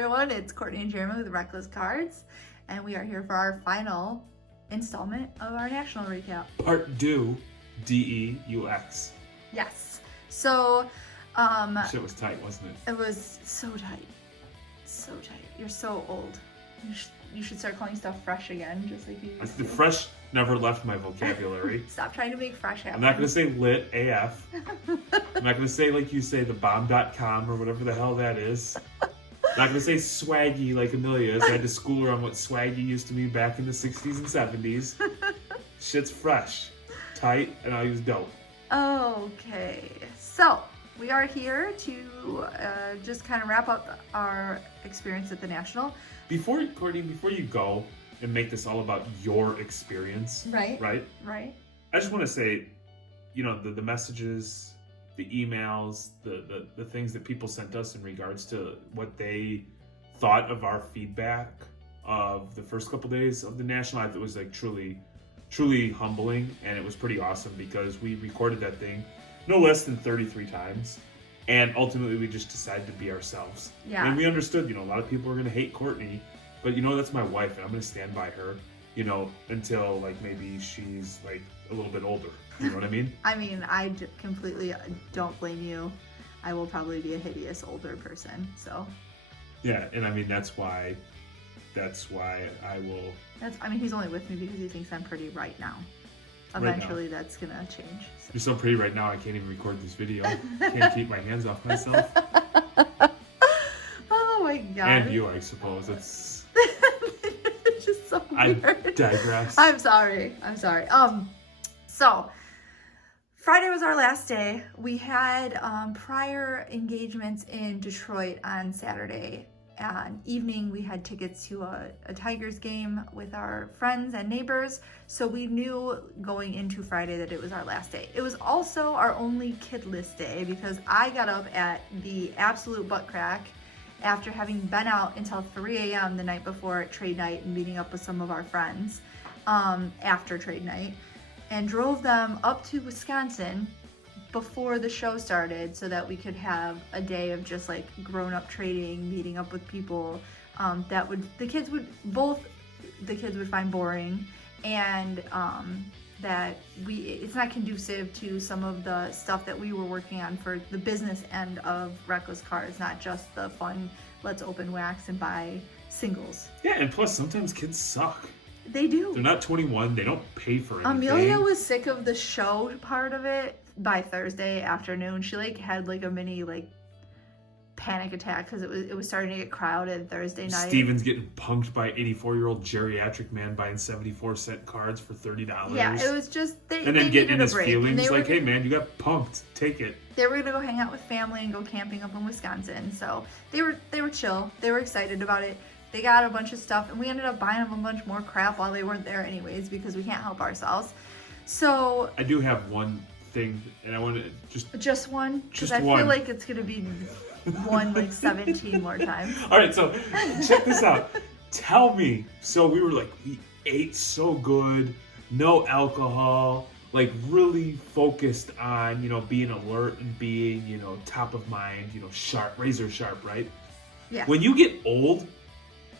everyone. It's Courtney and Jeremy with Reckless Cards, and we are here for our final installment of our national recap. Part Deux, D-E-U-X. Yes. So, Shit was tight, wasn't it? it was so tight. So tight. You're so old. You should start calling stuff fresh again, just like you used The to. fresh never left my vocabulary. Stop trying to make fresh happen. I'm not going to say lit AF. I'm not going to say, like you say, the bomb.com or whatever the hell that is. I'm not going to say swaggy like Amelia's. I had to school her on what swaggy used to mean back in the 60s and 70s. Shit's fresh, tight, and I'll use dope. Okay, so we are here to just kind of wrap up our experience at the National. Courtney, before you go and make this all about your experience, Right. I just want to say, you know, the messages, the emails, the things that people sent us in regards to what they thought of our feedback of the first couple days of the National. I thought it was like truly humbling, and it was pretty awesome because we recorded that thing no less than 33 times. And ultimately, we just decided to be ourselves. Yeah. And we understood, you know, a lot of people are going to hate Courtney, but, you know, that's my wife, and I'm going to stand by her, you know, until, like, maybe she's, like, a little bit older. You know what I mean? I mean, I completely don't blame you. I will probably be a hideous older person, so. Yeah, and I mean, that's why I will... I mean, he's only with me because he thinks I'm pretty right now. Right now. Eventually, that's going to change. So. You're so pretty right now, I can't even record this video. Can't keep my hands off myself. Oh, my God. And you, I suppose. It's... It's just so weird. I digress. I'm sorry. So Friday was our last day. We had prior engagements in Detroit on Saturday. And evening, we had tickets to a Tigers game with our friends and neighbors. So we knew going into Friday that it was our last day. It was also our only kidless day because I got up at the absolute butt crack after having been out until 3 a.m. the night before trade night and meeting up with some of our friends after trade night, and drove them up to Wisconsin before the show started so that we could have a day of just like grown-up trading, meeting up with people that the kids would find boring, and that it's not conducive to some of the stuff that we were working on for the business end of Reckless Cards, not just the fun, let's open wax and buy singles. Yeah, and plus sometimes kids suck. They do. They're not 21, they don't pay for anything. Amelia was sick of the show part of it by Thursday afternoon. She like had like a mini like panic attack because it was starting to get crowded Thursday night. Steven's getting punked by 84-year-old geriatric man buying 74-cent cards for $30. Yeah, it was just and then getting in his break. feelings like, hey man, you got punked, take it. They were gonna go hang out with family and go camping up in Wisconsin, so they were chill. They were excited about it. They got a bunch of stuff, and we ended up buying them a bunch more crap while they weren't there anyways because we can't help ourselves. So I do have one thing, and I want to just one, because I one. feel like it's gonna be one like 17 more times. All right, so check this out. Tell me. So we ate so good, no alcohol, like really focused on, you know, being alert and being, you know, top of mind, you know, sharp, razor sharp, right? Yeah. When you get old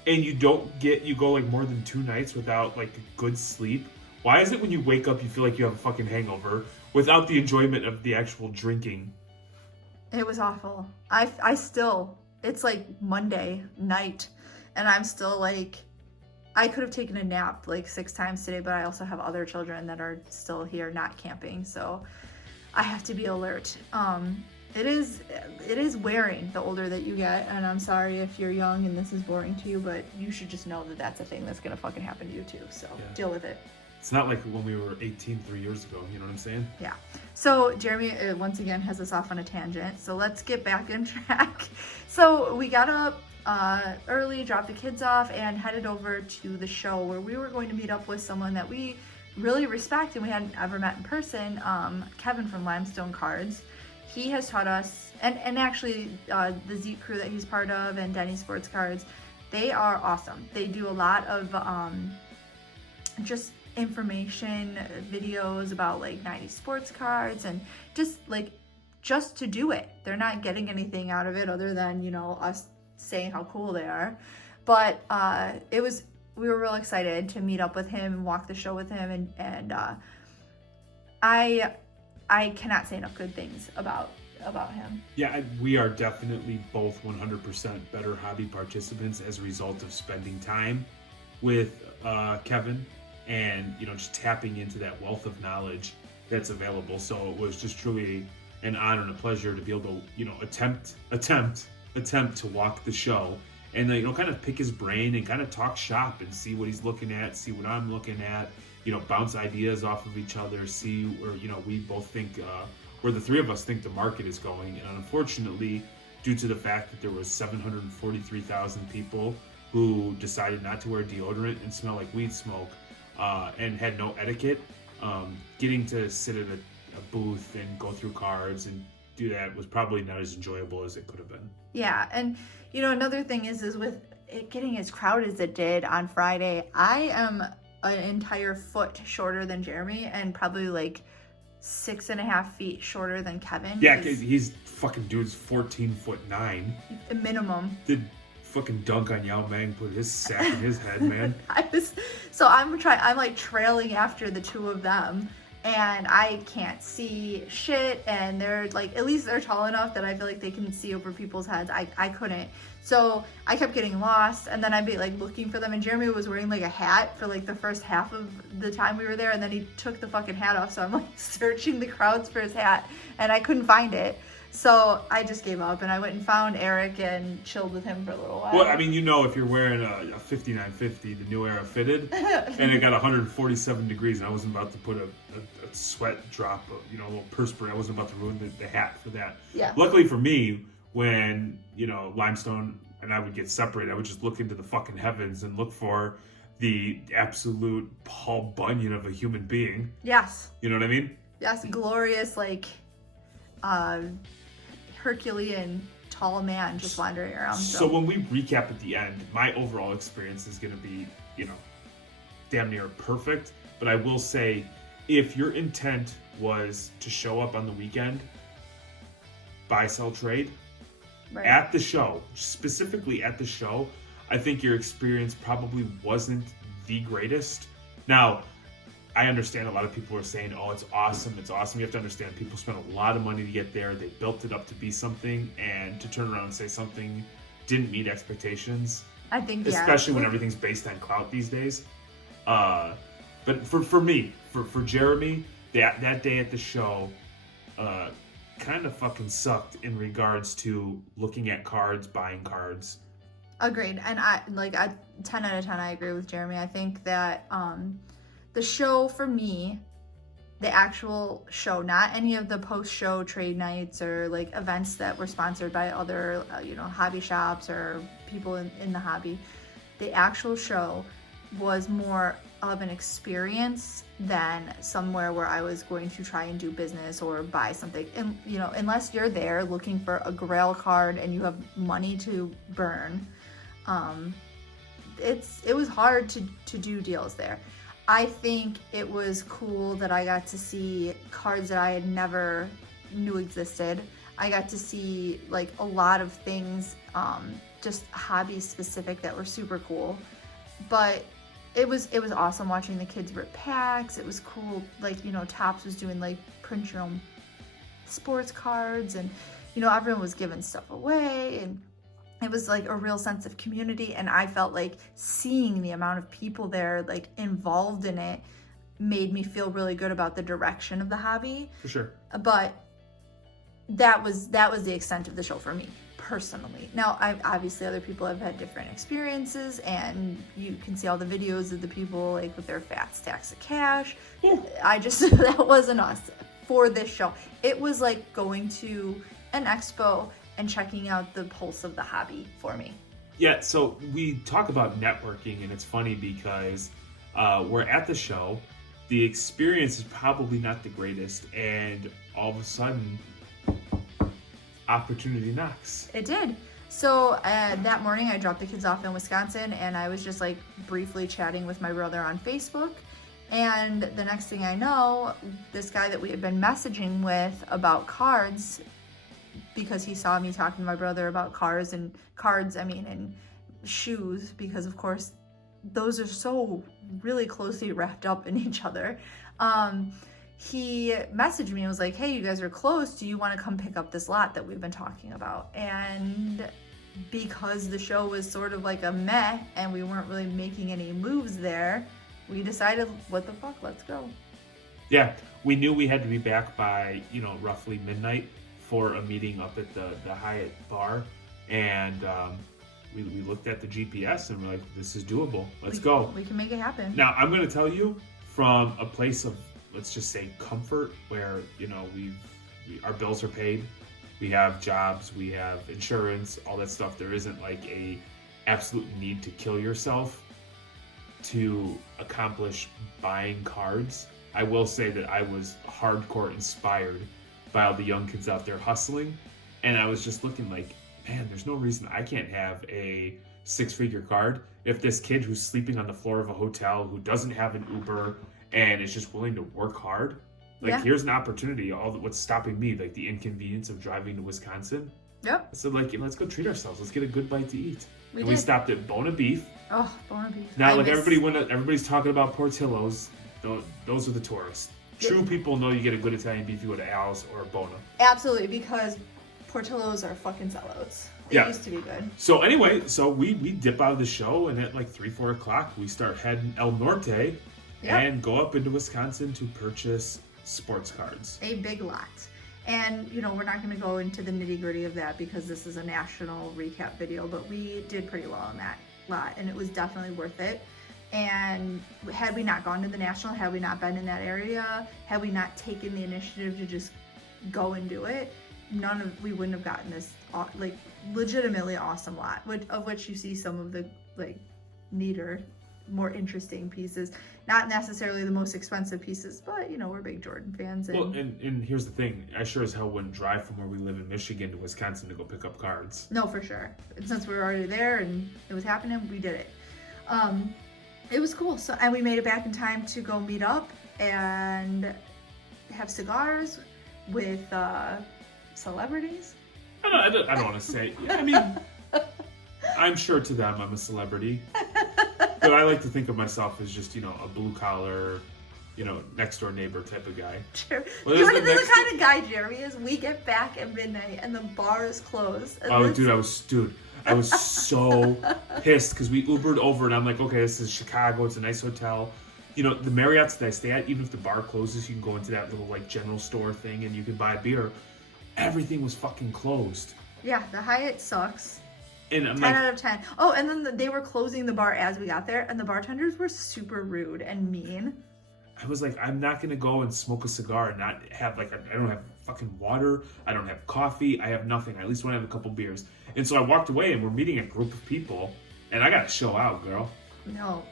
and you go like more than 2 nights without like a good sleep, why is it when you wake up you feel like you have a fucking hangover without the enjoyment of the actual drinking? It was awful. I still, it's like Monday night, and I'm still like, I could have taken a nap like 6 times today, but I also have other children that are still here not camping, so I have to be alert. It is wearing the older that you get, and I'm sorry if you're young and this is boring to you, but you should just know that that's a thing that's gonna fucking happen to you too, so Yeah. Deal with it. It's not like when we were 18 3 years ago, you know what I'm saying? Yeah. So Jeremy, once again, has us off on a tangent. So let's get back on track. So we got up early, dropped the kids off, and headed over to the show where we were going to meet up with someone that we really respect and we hadn't ever met in person, Kevin from Limestone Cards. He has taught us, and actually the Zeke crew that he's part of and Denny Sports Cards, they are awesome. They do a lot of just information videos about like 90s sports cards and just to do it. They're not getting anything out of it other than, you know, us saying how cool they are. But we were real excited to meet up with him and walk the show with him, and I cannot say enough good things about him. Yeah, we are definitely both 100% better hobby participants as a result of spending time with Kevin and, you know, just tapping into that wealth of knowledge that's available. So it was just truly an honor and a pleasure to be able to, you know, attempt to walk the show and, you know, kind of pick his brain and kind of talk shop and see what he's looking at, see what I'm looking at, you know, bounce ideas off of each other, see where, you know, we both think, where the three of us think the market is going. And unfortunately, due to the fact that there was 743,000 people who decided not to wear deodorant and smell like weed smoke, and had no etiquette, getting to sit at a booth and go through cards and do that was probably not as enjoyable as it could have been. Yeah, and you know, another thing is with it getting as crowded as it did on Friday, I am an entire foot shorter than Jeremy and probably like 6.5 feet shorter than Kevin. Yeah, because he's fucking dude's 14'9". Minimum. Did fucking dunk on Yao Ming, put his sack in his head, man. I'm like trailing after the two of them, and I can't see shit, and they're like, at least they're tall enough that I feel like they can see over people's heads. I couldn't. So I kept getting lost, and then I'd be like looking for them, and Jeremy was wearing like a hat for like the first half of the time we were there, and then he took the fucking hat off, so I'm like searching the crowds for his hat, and I couldn't find it. So I just gave up, and I went and found Eric and chilled with him for a little while. Well, I mean, you know, if you're wearing a 5950, the New Era fitted, and it got 147 degrees, and I wasn't about to put a sweat drop, you know, a little perspirate, I wasn't about to ruin the hat for that. Yeah. Luckily for me, when, you know, Limestone and I would get separated, I would just look into the fucking heavens and look for the absolute Paul Bunyan of a human being. Yes. You know what I mean? Yes, glorious, like, Herculean tall man just wandering around. So when we recap at the end, my overall experience is going to be, you know, damn near perfect. But I will say, if your intent was to show up on the weekend, buy, sell, trade, right, at the show, specifically at the show, I think your experience probably wasn't the greatest. Now, I understand a lot of people are saying, oh, it's awesome, it's awesome. You have to understand, people spent a lot of money to get there. They built it up to be something, and to turn around and say something didn't meet expectations. I think, especially when everything's based on clout these days. But for me, for Jeremy, that day at the show kind of fucking sucked in regards to looking at cards, buying cards. Agreed. And I 10 out of 10, I agree with Jeremy. I think that the show for me, the actual show, not any of the post-show trade nights or like events that were sponsored by other, hobby shops or people in the hobby, the actual show was more of an experience than somewhere where I was going to try and do business or buy something. And, unless you're there looking for a Grail card and you have money to burn, it was hard to do deals there. I think it was cool that I got to see cards that I had never knew existed. I got to see like a lot of things, just hobby specific, that were super cool. But it was awesome watching the kids rip packs. It was cool, Topps was doing like print your own sports cards, and everyone was giving stuff away, and it was like a real sense of community. And I felt like seeing the amount of people there like involved in it made me feel really good about the direction of the hobby. For sure. But that was the extent of the show for me personally. Now, obviously other people have had different experiences, and you can see all the videos of the people like with their fat stacks of cash. Yeah. That wasn't us for this show. It was like going to an expo and checking out the pulse of the hobby for me. Yeah, so we talk about networking, and it's funny because we're at the show, the experience is probably not the greatest, and all of a sudden, opportunity knocks. It did. So that morning I dropped the kids off in Wisconsin, and I was just like briefly chatting with my brother on Facebook, and the next thing I know, this guy that we had been messaging with about cards because he saw me talking to my brother about cards, and shoes, because of course those are so really closely wrapped up in each other. He messaged me and was like, hey, you guys are close. Do you want to come pick up this lot that we've been talking about? And because the show was sort of like a meh and we weren't really making any moves there, we decided, what the fuck, let's go. Yeah, we knew we had to be back by, roughly midnight for a meeting up at the Hyatt bar. And we looked at the GPS and we're like, this is doable. Let's go. We can make it happen. Now, I'm going to tell you from a place of, let's just say, comfort, where, our bills are paid. We have jobs, we have insurance, all that stuff. There isn't like a absolute need to kill yourself to accomplish buying cards. I will say that I was hardcore inspired by all the young kids out there hustling. And I was just looking like, man, there's no reason I can't have a 6-figure card if this kid who's sleeping on the floor of a hotel, who doesn't have an Uber and is just willing to work hard. Here's an opportunity. What's stopping me, like the inconvenience of driving to Wisconsin. Yep. So let's go treat ourselves. Let's get a good bite to eat. We stopped at Bona Beef. Oh, Bona Beef. Now, everybody's talking about Portillo's. Those are the tourists. True people know you get a good Italian beef, you go to Al's or Bona. Absolutely, because Portillo's are fucking sellouts. They used to be good. So anyway, we dip out of the show, and at like 3-4 o'clock, we start heading El Norte and go up into Wisconsin to purchase sports cards. A big lot. And, we're not going to go into the nitty gritty of that because this is a national recap video, but we did pretty well on that lot, and it was definitely worth it. And had we not gone to the national, had we not been in that area, had we not taken the initiative to just go and do it, we wouldn't have gotten this like legitimately awesome lot, of which you see some of the like neater, more interesting pieces. Not necessarily the most expensive pieces, but we're big Jordan fans. And here's the thing, I sure as hell wouldn't drive from where we live in Michigan to Wisconsin to go pick up cards. No, for sure. And since we were already there and it was happening, we did it. It was cool. And we made it back in time to go meet up and have cigars with celebrities. I don't want to say. I mean, I'm sure to them I'm a celebrity, but I like to think of myself as just a blue collar, next door neighbor type of guy. Sure. You want to know the kind of guy Jeremy is? We get back at midnight and the bar is closed. I was so pissed because we Ubered over and I'm like, okay, this is Chicago. It's a nice hotel. The Marriotts that I stay at, even if the bar closes, you can go into that little like general store thing and you can buy a beer. Everything was fucking closed. Yeah, the Hyatt sucks. And I'm 10 out of 10. Oh, and then they were closing the bar as we got there, and the bartenders were super rude and mean. I was like, I'm not gonna go and smoke a cigar and not have I don't have fucking water, I don't have coffee, I have nothing. I at least want to have a couple beers. And so I walked away, and we're meeting a group of people, and I gotta show out, girl. No.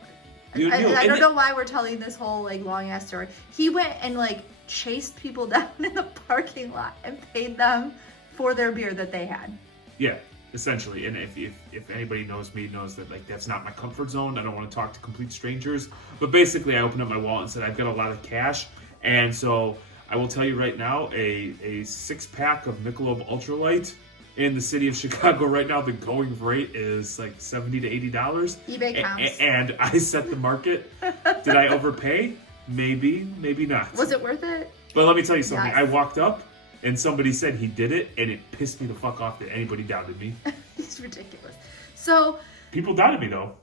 I don't know why we're telling this whole like long ass story. He went and like chased people down in the parking lot and paid them for their beer that they had. Yeah, essentially. And if anybody knows me, knows that like that's not my comfort zone. I don't want to talk to complete strangers. But basically, I opened up my wallet and said, I've got a lot of cash, and so I will tell you right now, a 6-pack of Michelob Ultralight in the city of Chicago right now, the going rate is like $70 to $80. eBay counts. And I set the market. Did I overpay? Maybe, maybe not. Was it worth it? But let me tell you something. Yes. I walked up and somebody said he did it, and it pissed me the fuck off that anybody doubted me. It's ridiculous. So people doubted me though.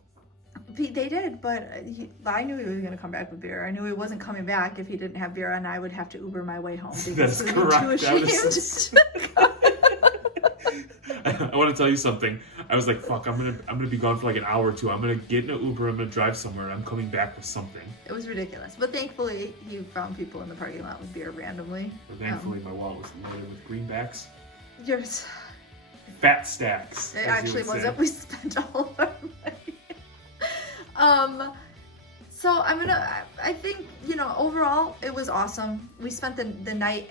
They did, but I knew he was going to come back with beer. I knew he wasn't coming back if he didn't have beer, and I would have to Uber my way home. That's correct. I want to tell you something. I was like, fuck, I'm gonna be gone for like an hour or two. I'm gonna get in an Uber, I'm gonna drive somewhere, and I'm coming back with something. It was ridiculous. But thankfully, he found people in the parking lot with beer randomly. But thankfully, my wallet was loaded with greenbacks. Yours. Fat stacks. It actually wasn't. We spent all of our money. So I think, overall, it was awesome. We spent the night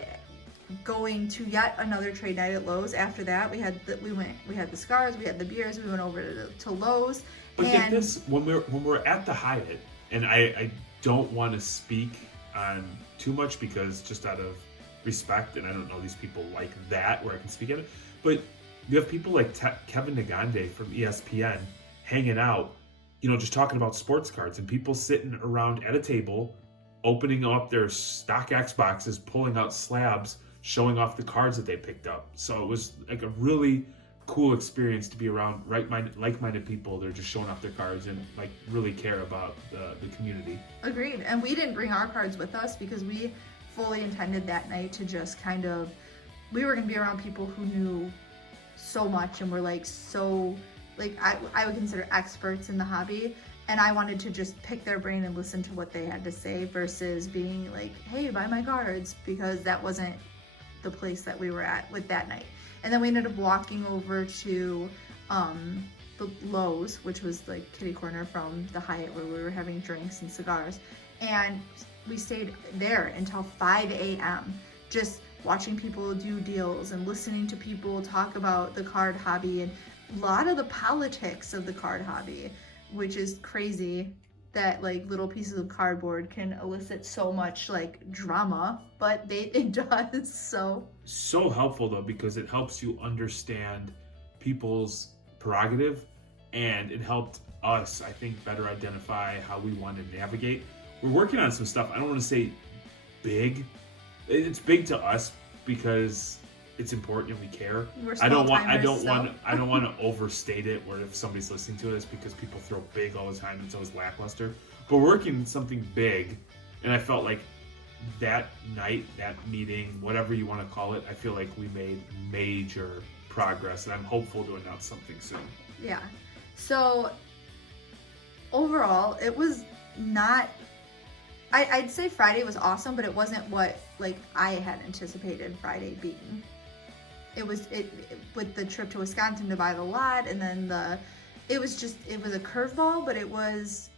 going to yet another trade night at Lowe's. After that, we had the cigars, we had the beers, we went over to Lowe's. But get this, when we're at the Hyatt, and I don't want to speak on too much because just out of respect, and I don't know these people like that where I can speak at it, but you have people like Kevin Negande from ESPN hanging out, just talking about sports cards, and people sitting around at a table, opening up their stock Xboxes, pulling out slabs, showing off the cards that they picked up. So it was like a really cool experience to be around like-minded people that are just showing off their cards and like really care about the community. Agreed. And we didn't bring our cards with us because we fully intended that night to just we were going to be around people who knew so much and were I would consider experts in the hobby, and I wanted to just pick their brain and listen to what they had to say versus being like, hey, buy my cards, because that wasn't the place that we were at with that night. And then we ended up walking over to the Lowe's, which was like kitty corner from the Hyatt, where we were having drinks and cigars, and we stayed there until 5 a.m. just watching people do deals and listening to people talk about the card hobby and a lot of the politics of the card hobby, which is crazy that like little pieces of cardboard can elicit so much like drama, but it does. So helpful though, because it helps you understand people's prerogative, and it helped us, I think, better identify how we want to navigate. We're working on some stuff. I don't want to say big. It's big to us because it's important and we care. I don't want to overstate it, where if somebody's listening to it, it's because people throw big all the time and it's always lackluster. But we're working on something big, and I felt like that night, that meeting, whatever you want to call it, I feel like we made major progress, and I'm hopeful to announce something soon. Yeah. So overall, it was not. I'd say Friday was awesome, but it wasn't what like I had anticipated Friday being. It was with the trip to Wisconsin to buy the lot, and then it was a curveball, but it was,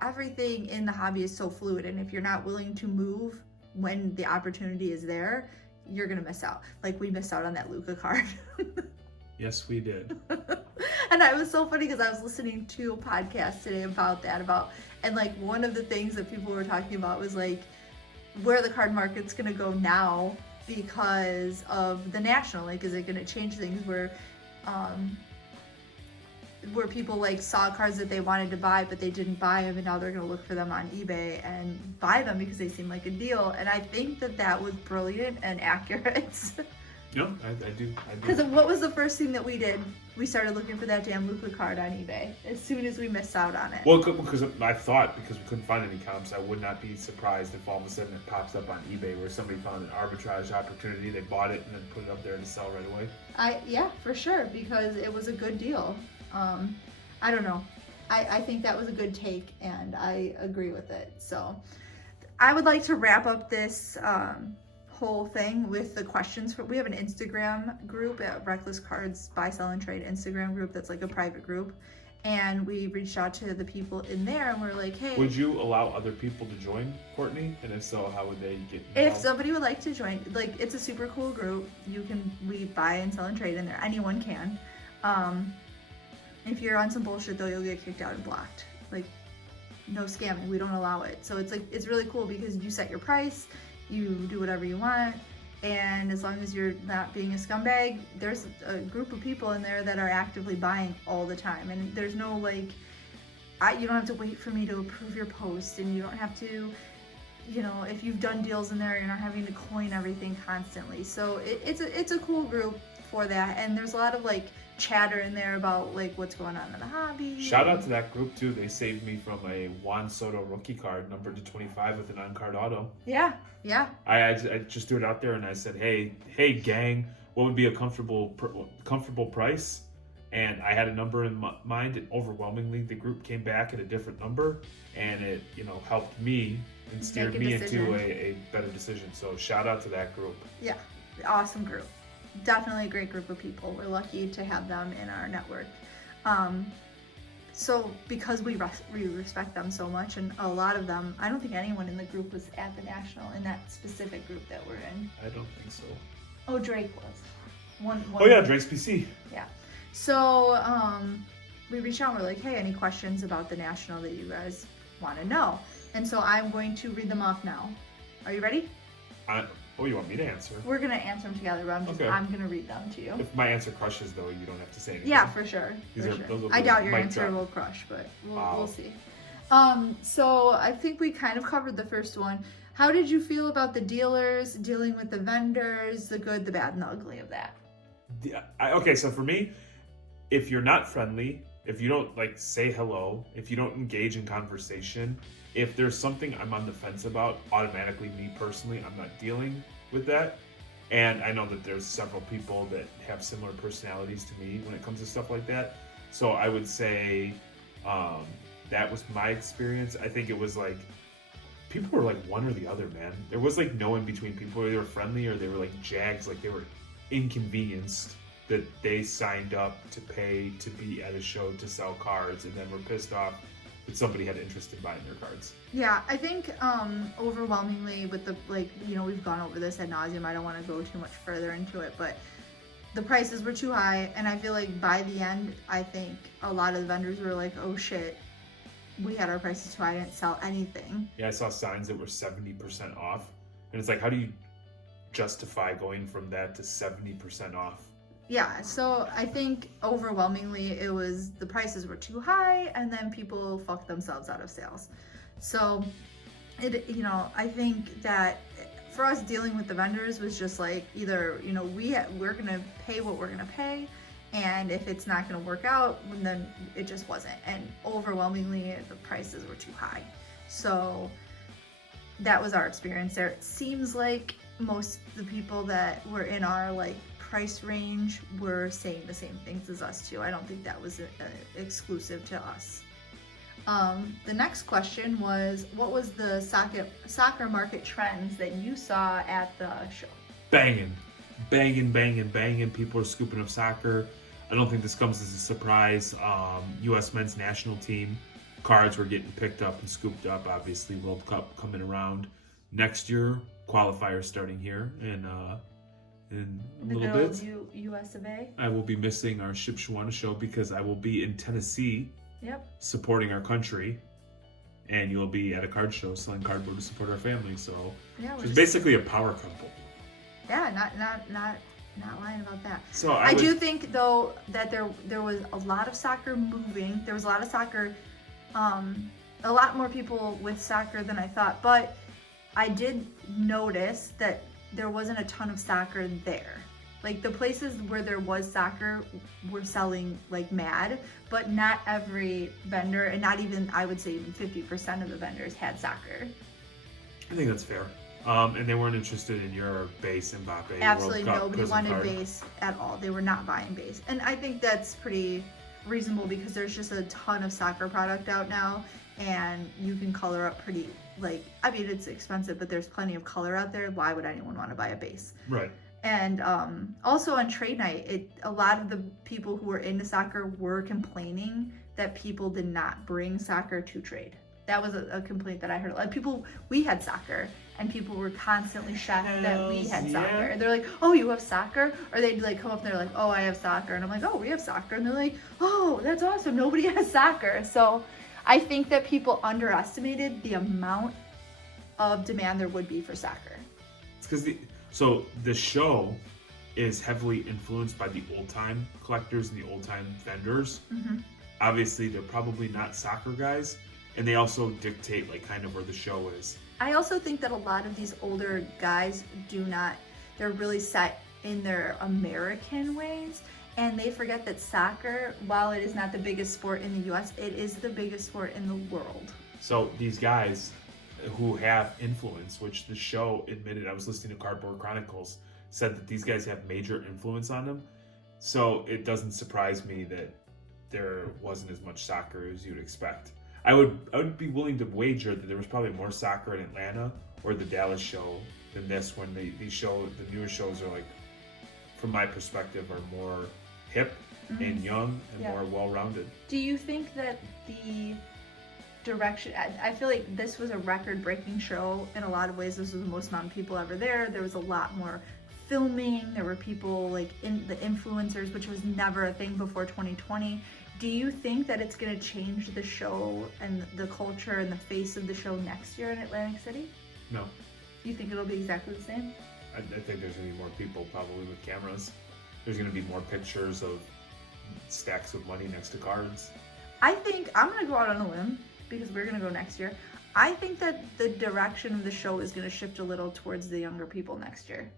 everything in the hobby is so fluid, and if you're not willing to move when the opportunity is there, you're gonna miss out. Like we missed out on that Luca card. Yes, we did. And it was so funny because I was listening to a podcast today and like one of the things that people were talking about was like where the card market's gonna go now because of the national. Like, is it gonna change things where people like saw cards that they wanted to buy but they didn't buy them, and now they're gonna look for them on eBay and buy them because they seem like a deal. And I think that was brilliant and accurate. No, I do. Because what was the first thing that we did? We started looking for that damn Luca card on eBay as soon as we missed out on it. Well, because I thought, because we couldn't find any comps, I would not be surprised if all of a sudden it pops up on eBay where somebody found an arbitrage opportunity, they bought it and then put it up there to sell right away. Yeah, for sure, because it was a good deal. I don't know. I think that was a good take, and I agree with it. So I would like to wrap up this whole thing with the questions. We have an Instagram group at Reckless Cards Buy, Sell, and Trade Instagram group that's like a private group, and we reached out to the people in there and we're like, hey, would you allow other people to join, Courtney? And if so, how would they get involved? If somebody would like to join, like, it's a super cool group. We buy and sell and trade in there. Anyone can. If you're on some bullshit though, you'll get kicked out and blocked. Like, no scamming, we don't allow it. So it's like, it's really cool because you set your price, you do whatever you want, and as long as you're not being a scumbag, there's a group of people in there that are actively buying all the time, and there's no like, you don't have to wait for me to approve your post, and you don't have to, if you've done deals in there, you're not having to coin everything constantly. So it's a cool group for that, and there's a lot of like chatter in there about like what's going on in the hobby. Shout out to that group too. They saved me from a Juan Soto rookie card numbered to 25 with an on-card auto. Yeah. I just threw it out there and I said, hey gang, what would be a comfortable price? And I had a number in mind, and overwhelmingly the group came back at a different number, and it helped me and steered me into a better decision. So shout out to that group. Yeah, awesome group. Definitely a great group of people. We're lucky to have them in our network. So because we respect them so much, and a lot of them, I don't think anyone in the group was at the National in that specific group that we're in. I don't think so. Oh, Drake was. Oh yeah, Drake's PC. Yeah. So we reached out and we're like, hey, any questions about the National that you guys want to know? And so I'm going to read them off now. Are you ready? Oh, you want me to answer? We're gonna answer them together, but Okay. I'm gonna read them to you. If my answer crushes, though, you don't have to say anything. Yeah, for sure. Those will I be doubt your mic answer drop. will crush, but we'll Wow. see. So I think we kind of covered the first one. How did you feel about the dealers, dealing with the vendors, the good, the bad, and the ugly of that? Okay, so for me, if you're not friendly, if you don't like say hello, if you don't engage in conversation, if there's something I'm on the fence about, automatically, me personally, I'm not dealing with that. And I know that there's several people that have similar personalities to me when it comes to stuff like that. So I would say that was my experience. I think it was like people were like one or the other, man. There was like no in between. People were either friendly or they were like jags, like they were inconvenienced that they signed up to pay to be at a show to sell cards and then were pissed off that somebody had interest in buying their cards. Yeah, I think overwhelmingly with the, like, you know, we've gone over this ad nauseum. I don't want to go too much further into it, but the prices were too high, and I feel like by the end, I think a lot of the vendors were like, oh shit, we had our prices too high, I didn't sell anything. Yeah, I saw signs that were 70% off, and it's like, how do you justify going from that to 70% off? Yeah, so I think overwhelmingly it was the prices were too high, and then people fucked themselves out of sales. So it, you know, I think that for us, dealing with the vendors was just like, either, you know, we're gonna pay what we're gonna pay, and if it's not gonna work out, then it just wasn't. And overwhelmingly the prices were too high. So that was our experience there. It seems like most of the people that were in our like price range were saying the same things as us too. I don't think that was exclusive to us. The next question was, what was the soccer market trends that you saw at the show? Banging. People are scooping up soccer. I don't think this comes as a surprise. U.S. men's national team cards were getting picked up and scooped up. Obviously, World Cup coming around next year. Qualifiers starting here in a little bit. U.S. of A. I will be missing our Shipshewana show because I will be in Tennessee. Yep. Supporting our country, and you'll be at a card show selling cardboard to support our family. So yeah, it's basically a power couple. Yeah, not lying about that. So I do think though that there was a lot of soccer moving. There was a lot of soccer, a lot more people with soccer than I thought. But I did notice that there wasn't a ton of soccer there. Like the places where there was soccer were selling like mad, but not every vendor, and not even, I would say even 50% of the vendors had soccer. I think that's fair. And they weren't interested in your base Mbappe. Absolutely World Cup nobody Prism wanted card. base at all. They were not buying base. And I think that's pretty reasonable because there's just a ton of soccer product out now, and you can color up pretty, like, I mean, it's expensive, but there's plenty of color out there. Why would anyone want to buy a base? Right. And also on trade night, a lot of the people who were into soccer were complaining that people did not bring soccer to trade. That was a complaint that I heard. Like we had soccer, and people were constantly shocked that we had soccer. They're like, "Oh, you have soccer?" Or they'd like come up and they're like, "Oh, I have soccer," and I'm like, "Oh, we have soccer," and they're like, "Oh, that's awesome. Nobody has soccer." So I think that people underestimated the amount of demand there would be for soccer. It's because So the show is heavily influenced by the old-time collectors and the old-time vendors. Mm-hmm. Obviously, they're probably not soccer guys, and they also dictate like kind of where the show is. I also think that a lot of these older guys they're really set in their American ways, and they forget that soccer, while it is not the biggest sport in the US, it is the biggest sport in the world. So these guys who have influence, which the show admitted, I was listening to Cardboard Chronicles, said that these guys have major influence on them. So it doesn't surprise me that there wasn't as much soccer as you'd expect. I would be willing to wager that there was probably more soccer in Atlanta or the Dallas show than this, when the newer shows are like, from my perspective, are more hip and young and more well-rounded. Do you think that the direction, I feel like this was a record-breaking show in a lot of ways. This was the most amount of people ever there. There was a lot more filming. There were people like in the influencers, which was never a thing before 2020. Do you think that it's going to change the show and the culture and the face of the show next year in Atlantic City? No. You think it'll be exactly the same? I think there's going to be more people probably with cameras. There's going to be more pictures of stacks of money next to cards. I think I'm going to go out on a limb because we're going to go next year. I think that the direction of the show is going to shift a little towards the younger people next year.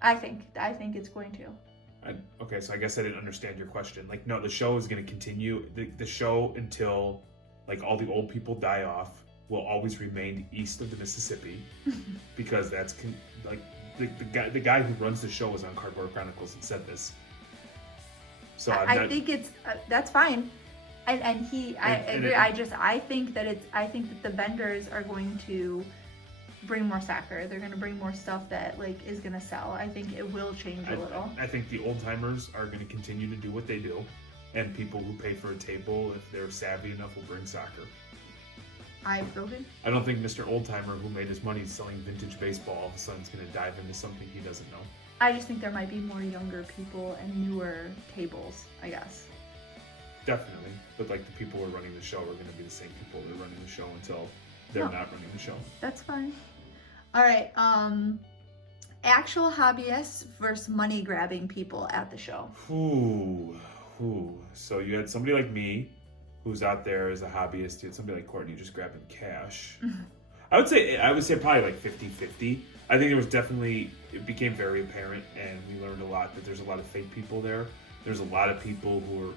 I think it's going to. Okay, so I guess I didn't understand your question. Like, no, the show is going to continue. The show until, like, all the old people die off will always remain east of the Mississippi because that's like the guy who runs the show was on Cardboard Chronicles and said this. So I think it's that's fine, and I agree. I think that the vendors are going to bring more soccer. They're going to bring more stuff that like is going to sell. I think it will change a little. I think the old timers are going to continue to do what they do, and people who pay for a table, if they're savvy enough, will bring soccer. I don't think Mr. Oldtimer, who made his money selling vintage baseball, all of a sudden is going to dive into something he doesn't know. I just think there might be more younger people and newer tables, I guess. Definitely. But like the people who are running the show are going to be the same people that are running the show until they're not running the show. That's fine. All right. Actual hobbyists versus money grabbing people at the show. Ooh. So you had somebody like me who's out there as a hobbyist. You had somebody like Courtney just grabbing cash. I would say probably like 50-50. I think it became very apparent, and we learned a lot that there's a lot of fake people there. There's a lot of people who are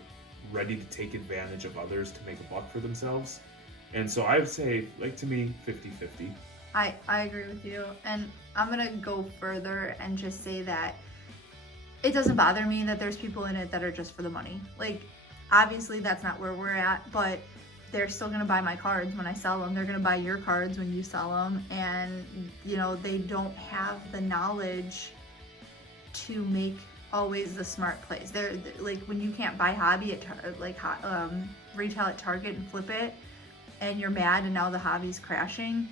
ready to take advantage of others to make a buck for themselves. And so I would say, like, to me, 50-50. I agree with you. And I'm going to go further and just say that it doesn't bother me that there's people in it that are just for the money. Like, obviously that's not where we're at, but they're still going to buy my cards when I sell them. They're going to buy your cards when you sell them. And, you know, they don't have the knowledge to make always the smart plays. They're like, when you can't buy hobby at retail at Target and flip it, and you're mad and now the hobby's crashing,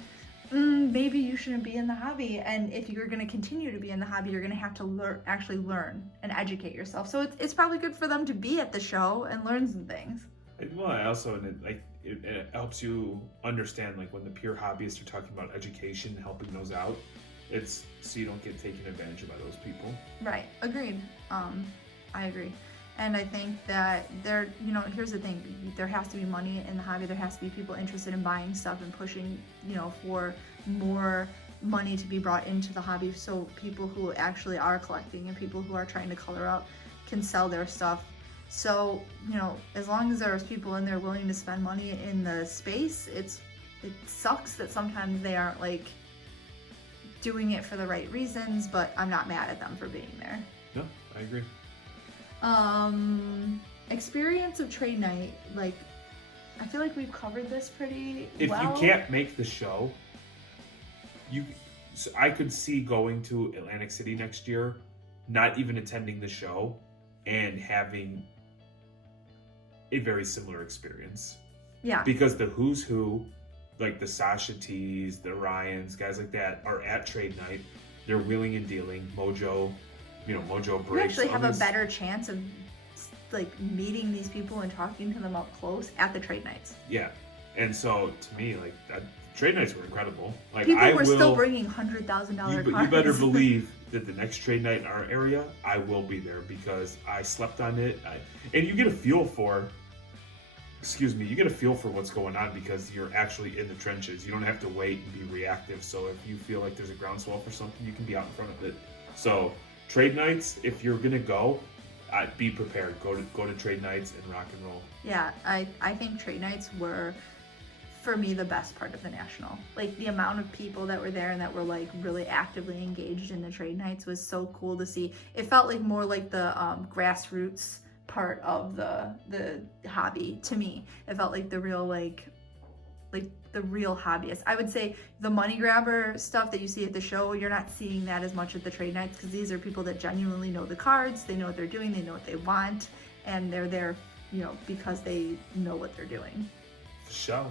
maybe you shouldn't be in the hobby. And if you're going to continue to be in the hobby, you're going to have to actually learn and educate yourself. So it's probably good for them to be at the show and learn some things. Well, I also, like, it helps you understand, like, when the pure hobbyists are talking about education and helping those out, it's so you don't get taken advantage of by those people. Right. Agreed. I agree. And I think that here's the thing, there has to be money in the hobby. There has to be people interested in buying stuff and pushing, for more money to be brought into the hobby, so people who actually are collecting and people who are trying to color up can sell their stuff. So, as long as there's people in there willing to spend money in the space, it sucks that sometimes they aren't, like, doing it for the right reasons, but I'm not mad at them for being there. No, I agree. Experience of trade night, like, I feel like we've covered this pretty well. If you can't make the show, I could see going to Atlantic City next year, not even attending the show, and having a very similar experience. Yeah. Because the who's who, like the Sasha T's, the Ryans, guys like that, are at trade night. They're wheeling and dealing. Mojo breaks. You actually have a better chance of, like, meeting these people and talking to them up close at the trade nights. Yeah. And so, to me, like, trade nights were incredible. Like, people were still bringing $100,000 cards. You better believe that the next trade night in our area, I will be there because I slept on it. And you get a feel for what's going on because you're actually in the trenches. You don't have to wait and be reactive. So if you feel like there's a groundswell for something, you can be out in front of it. So trade nights, if you're gonna go, be prepared. Go to trade nights and rock and roll. Yeah, I think trade nights were, for me, the best part of the National. Like, the amount of people that were there and that were, like, really actively engaged in the trade nights was so cool to see. It felt like more like the grassroots part of the hobby to me. It felt like the real, like the real hobbyists. I would say the money grabber stuff that you see at the show, you're not seeing that as much at the trade nights because these are people that genuinely know the cards, they know what they're doing, they know what they want, and they're there, because they know what they're doing. For sure.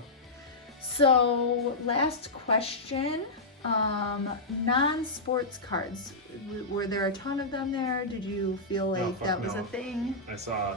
So, last question, non-sports cards. Were there a ton of them there? Did you feel like that was a thing? I saw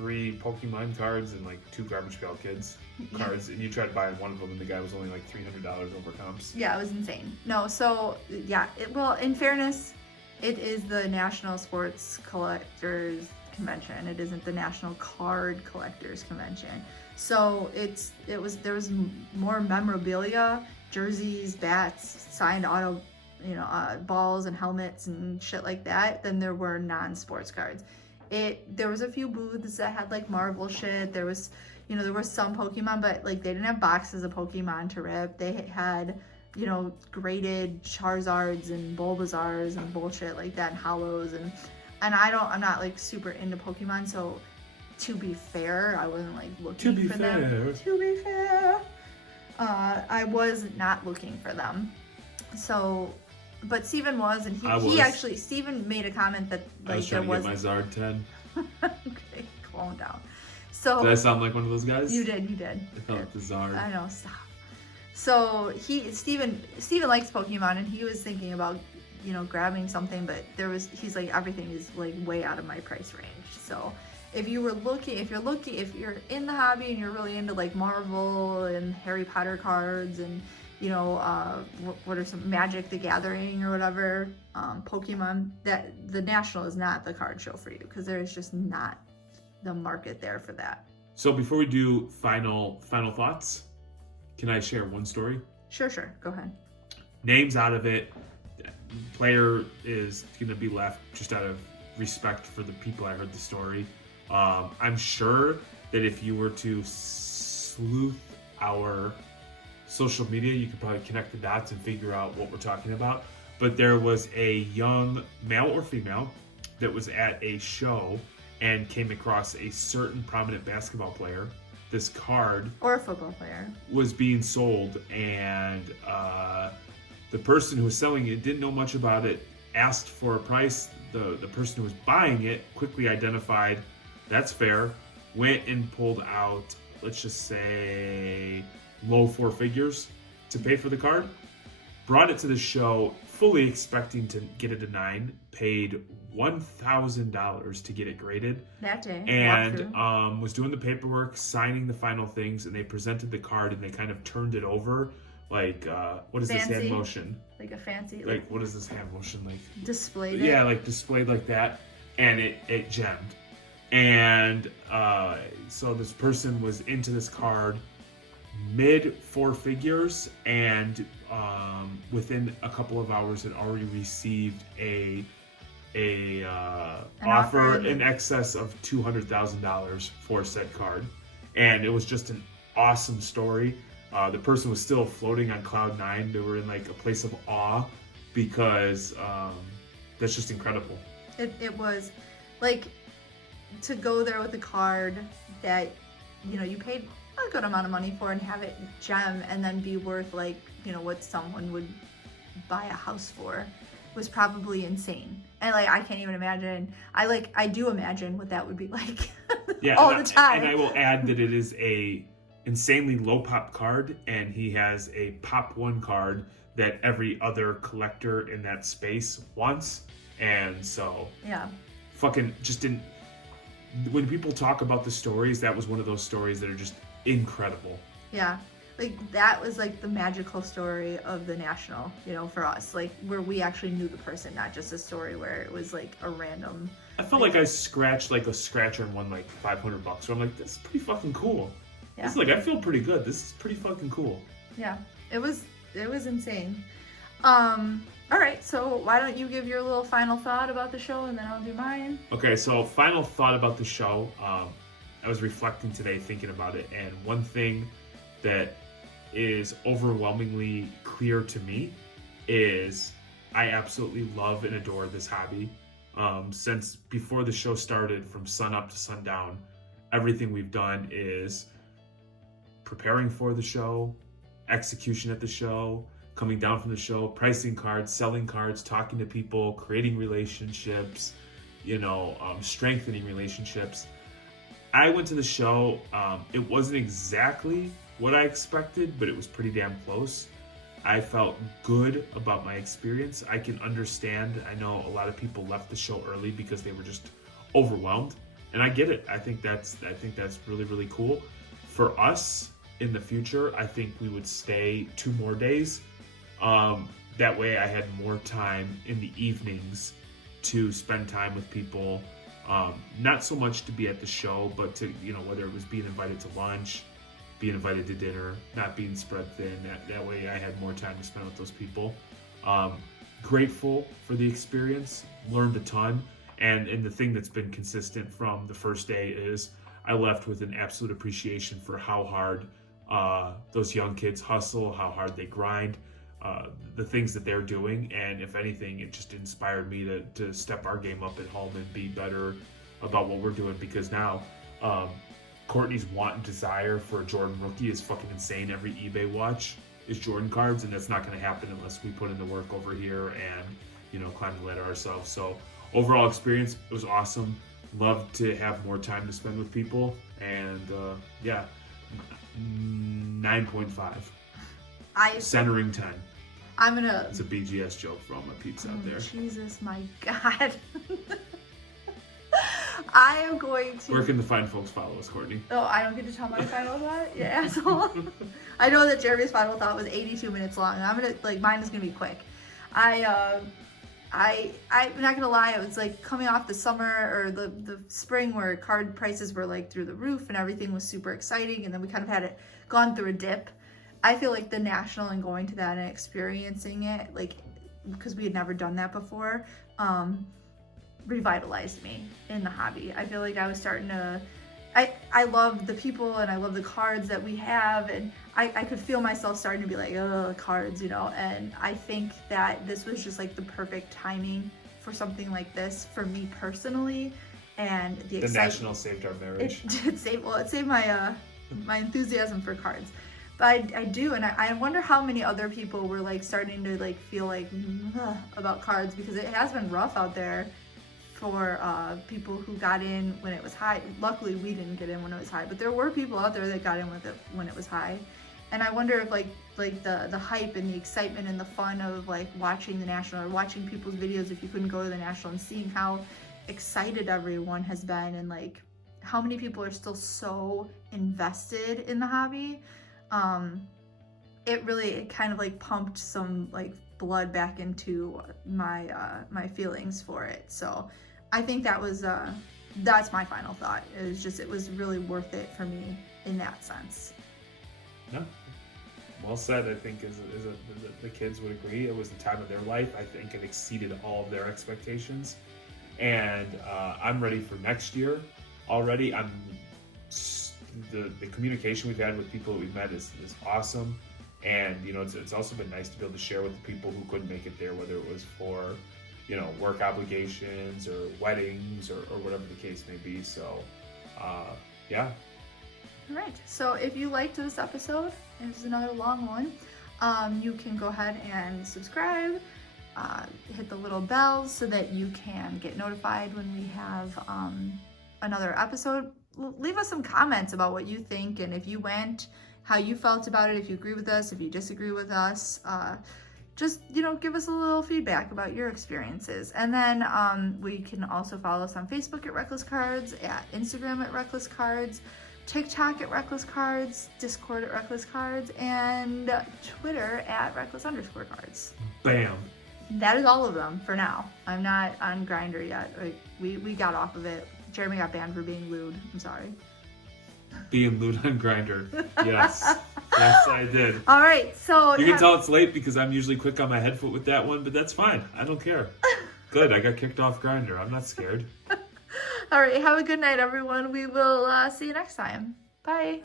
3 Pokemon cards and like 2 Garbage Pail Kids cards, and you tried to buy one of them, and the guy was only like $300 over comps. Yeah, it was insane. No, so yeah, well, in fairness, it is the National Sports Collectors Convention. It isn't the National Card Collectors Convention. So there was more memorabilia, jerseys, bats, signed auto, balls and helmets and shit like that than there were non-sports cards. There was a few booths that had like Marvel shit. There was some Pokemon, but like they didn't have boxes of Pokemon to rip. They had graded Charizards and Bulbasaurs and bullshit like that, and Hollows, and I'm not like super into Pokemon, so to be fair, I wasn't like looking for them. To be fair, I was not looking for them. So, but Steven was, and Steven made a comment that like I was trying to get my Zard 10. Okay, calm down. So did I sound like one of those guys? You did. I felt like the Zard. I know, stop. So Steven likes Pokemon, and he was thinking about grabbing something, but he's like, everything is like way out of my price range. So if you're in the hobby and you're really into like Marvel and Harry Potter cards and what are some Magic the Gathering or whatever, Pokemon, that the National is not the card show for you, because there is just not the market there for that. So before we do final thoughts, can I share one story? Sure, go ahead. Names out of it. Player is going to be left just out of respect for the people I heard the story. I'm sure that if you were to sleuth our social media, you could probably connect the dots and figure out what we're talking about. But there was a young male or female that was at a show and came across a certain prominent basketball player. This card, or a football player, was being sold, and the person who was selling it didn't know much about it, asked for a price. The person who was buying it quickly identified, that's fair, went and pulled out, let's just say, low 4 figures to pay for the card, brought it to the show fully expecting to get it a 9, paid $1,000 to get it graded that day, and was doing the paperwork, signing the final things, and they presented the card and they kind of turned it over like what is fancy, this hand motion, like a fancy, like what is this hand motion, like displayed it? Like displayed like that, and it gemmed. And so this person was into this card mid 4 figures, and within a couple of hours had already received an offer in excess of $200,000 for said card. And it was just an awesome story. The person was still floating on cloud 9. They were in like a place of awe, because that's just incredible. It was like, to go there with a card that you paid a good amount of money for and have it gem and then be worth like what someone would buy a house for was probably insane. And like, I can't even imagine. I do imagine what that would be like. Yeah, all the time. And I will add that it is a insanely low pop card, and he has a pop 1 card that every other collector in that space wants. And so yeah, fucking just didn't. When people talk about the stories, that was one of those stories that are just incredible. Yeah. Like, that was like the magical story of the National, for us, like where we actually knew the person, not just a story where it was like a random. I felt like I scratched like a scratcher and won like $500. So I'm like, this is pretty fucking cool. Yeah. This is like, I feel pretty good. This is pretty fucking cool. Yeah, it was insane. All right, so why don't you give your little final thought about the show, and then I'll do mine. Okay, so final thought about the show. I was reflecting today, thinking about it, and one thing that is overwhelmingly clear to me is I absolutely love and adore this hobby. Since before the show started, from sun up to sundown, everything we've done is preparing for the show, execution at the show, coming down from the show, pricing cards, selling cards, talking to people, creating relationships, strengthening relationships. I went to the show. It wasn't exactly what I expected, but it was pretty damn close. I felt good about my experience. I can understand. I know a lot of people left the show early because they were just overwhelmed. And I get it. I think that's really, really cool. For us in the future, I think we would stay 2 more days. That way I had more time in the evenings to spend time with people. Not so much to be at the show, but to, whether it was being invited to lunch, being invited to dinner, not being spread thin. That way I had more time to spend with those people. Grateful for the experience, learned a ton. And the thing that's been consistent from the first day is I left with an absolute appreciation for how hard those young kids hustle, how hard they grind, the things that they're doing. And if anything, it just inspired me to step our game up at home and be better about what we're doing, because now Courtney's want and desire for a Jordan rookie is fucking insane. Every eBay watch is Jordan cards, and that's not going to happen unless we put in the work over here and, climb the ladder ourselves. So overall experience, it was awesome. Love to have more time to spend with people. And 9.5. Centering 10. It's a BGS joke for all my peeps out there. Jesus, my God. I am going to... Where can the fine folks follow us, Courtney? Oh, I don't get to tell my final thought? You asshole. I know that Jeremy's final thought was 82 minutes long. Mine is going to be quick. I'm not gonna lie, it was like coming off the summer or the spring where card prices were like through the roof and everything was super exciting, and then we kind of gone through a dip. I feel like the National and going to that and experiencing it, like, because we had never done that before, revitalized me in the hobby. I feel like I was starting to, I love the people and I love the cards that we have, and I could feel myself starting to be like, oh, cards, and I think that this was just like the perfect timing for something like this for me personally. And the National saved our marriage. It saved my my enthusiasm for cards. But I do, and I wonder how many other people were like starting to like feel like about cards, because it has been rough out there for people who got in when it was high. Luckily, we didn't get in when it was high, but there were people out there that got in with it when it was high. And I wonder if like the hype and the excitement and the fun of like watching the National or watching people's videos if you couldn't go to the National and seeing how excited everyone has been and like how many people are still so invested in the hobby. It kind of like pumped some like blood back into my feelings for it. So I think that's my final thought. It was really worth it for me in that sense. No, well said. I think the kids would agree. It was the time of their life. I think it exceeded all of their expectations, and I'm ready for next year already. The communication we've had with people that we've met is awesome, and it's also been nice to be able to share with the people who couldn't make it there, whether it was for work obligations or weddings or whatever the case may be. So yeah. All right, so if you liked this episode, this is another long one, you can go ahead and subscribe, hit the little bell so that you can get notified when we have another episode. Leave us some comments about what you think, and if you went, how you felt about it, if you agree with us, if you disagree with us. Just, give us a little feedback about your experiences. And then we can also follow us on Facebook at Reckless Cards, at Instagram at Reckless Cards, TikTok at Reckless Cards, Discord at Reckless Cards, and Twitter at Reckless_cards. Bam. That is all of them for now. I'm not on Grindr yet. We got off of it. Jeremy got banned for being lewd. I'm sorry. Being lewd on Grindr. Yes. Yes, I did. All right, so... You can tell it's late because I'm usually quick on my head foot with that one, but that's fine. I don't care. Good, I got kicked off Grindr. I'm not scared. All right, have a good night, everyone. We will see you next time. Bye.